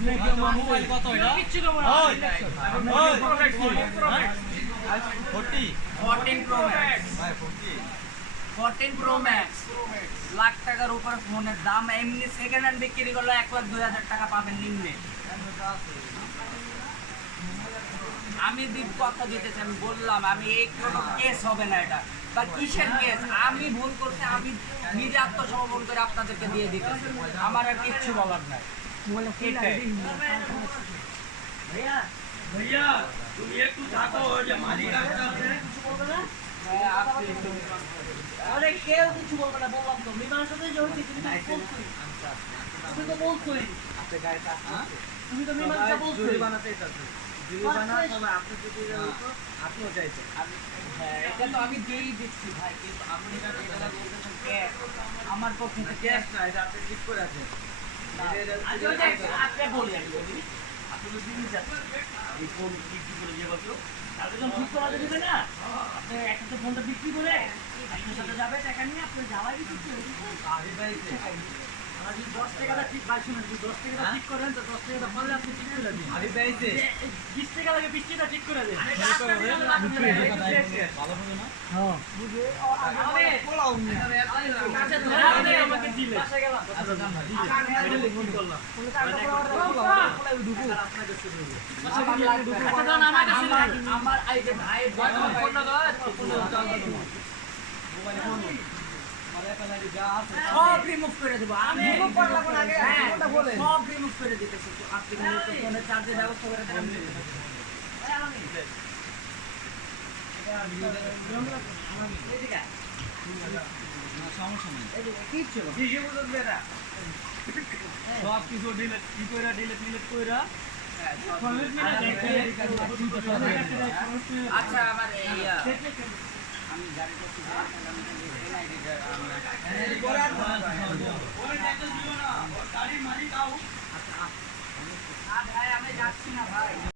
আপনি কি মোবাইল কত এটা কিচ্ছু কম না 40 14 Pro Max ভাই 40 14 Pro Max লাখ টাকার উপর ফোনের দাম এমনি সেকেন্ড হ্যান্ড বিক্রি করলে 1,02,000 টাকা পাবেন নিম্নে। আমি কথা দিতেছি, আমি বললাম আমি এই কোনো কেস হবে না এটা, বা কিসের কেস? আমি ভুল করছি, আমি নিজে আত্মসমর্পণ করে আপনাদেরকে দিয়ে দিতেছি, আমার আর কিচ্ছু বলার নাই। भैया भैया तुम एक तू जातो ये मालिक आता है कुछ बोल रहा আরে কেউ কিছু বলবে না, বললাম তো বিমানের সাথে যে হয়েছে তুমি তো বলছোই, আপনি গাড়িটা তুমি তো বিমানটা বলছোই জরিমানা চাইতেছেন, জরিমানা তবে আপনি যদি হতো আপনিও চাইতেন। হ্যাঁ এটা তো আমি দিয়েই দিচ্ছি ভাই, কিন্তু আপনি এটা যেটা বলতেছেন ক্যাশ, আমার পক্ষে তো ক্যাশ না, এটা আপনি ঠিক করে আছেন। আপনি বলি আমি বলি আপনি তো দিন যাচ্ছেন এই ফোন বিক্রি করে দিয়ে বলতো তাহলে যখন ঠিক করা যাবে না আপনি একটা ফোনটা বিক্রি করে আপনার সাথে যাবে টাকা নিয়ে আপনি যাওয়াই বিক্রি করে আরে ভাই আর যদি 10 টাকাটা ঠিক ভাই শুনুন, যদি 10 টাকাটা ঠিক করেন তো 10 টাকাটা পারলে আপনি ঠিক করে দিন। আরে ভাই 20 টাকা লাগে 20 টাকা ঠিক করে দেন। ভালো হবে না? হ্যাঁ বুঝে আগে পোলাও নি কাছে ধরে আপনি আমাকে দিলে পাশে গেলাম আচ্ছা জান না দিলে এটা লিখুন করলাম পোলাও ঢুকু আপনাকে শুরু হবে আচ্ছা জান আমার কাছে আমার এই যে ভাই ফোনটা দাও মোবাইলে ফোন মারা পেলারি যা আছে সব রিমুভ করে দেব আমি, রিমুভ করা লাগবে না, আগে হ্যাঁ, ফোনটা বলেন। সব রিমুভ করে দিতেছি। তো আপনি কিন্তু ফোনের চার্জের ব্যবস্থা করে দেন। সমস্যা নেই। কিচ্ছু না। হিসেব বুঝবে না। সব কিছু ডিলিট কি কইরা ডিলিট কইরা আচ্ছা আমার আমি গাড়িটা ভাই আমি যাচ্ছি না ভাই।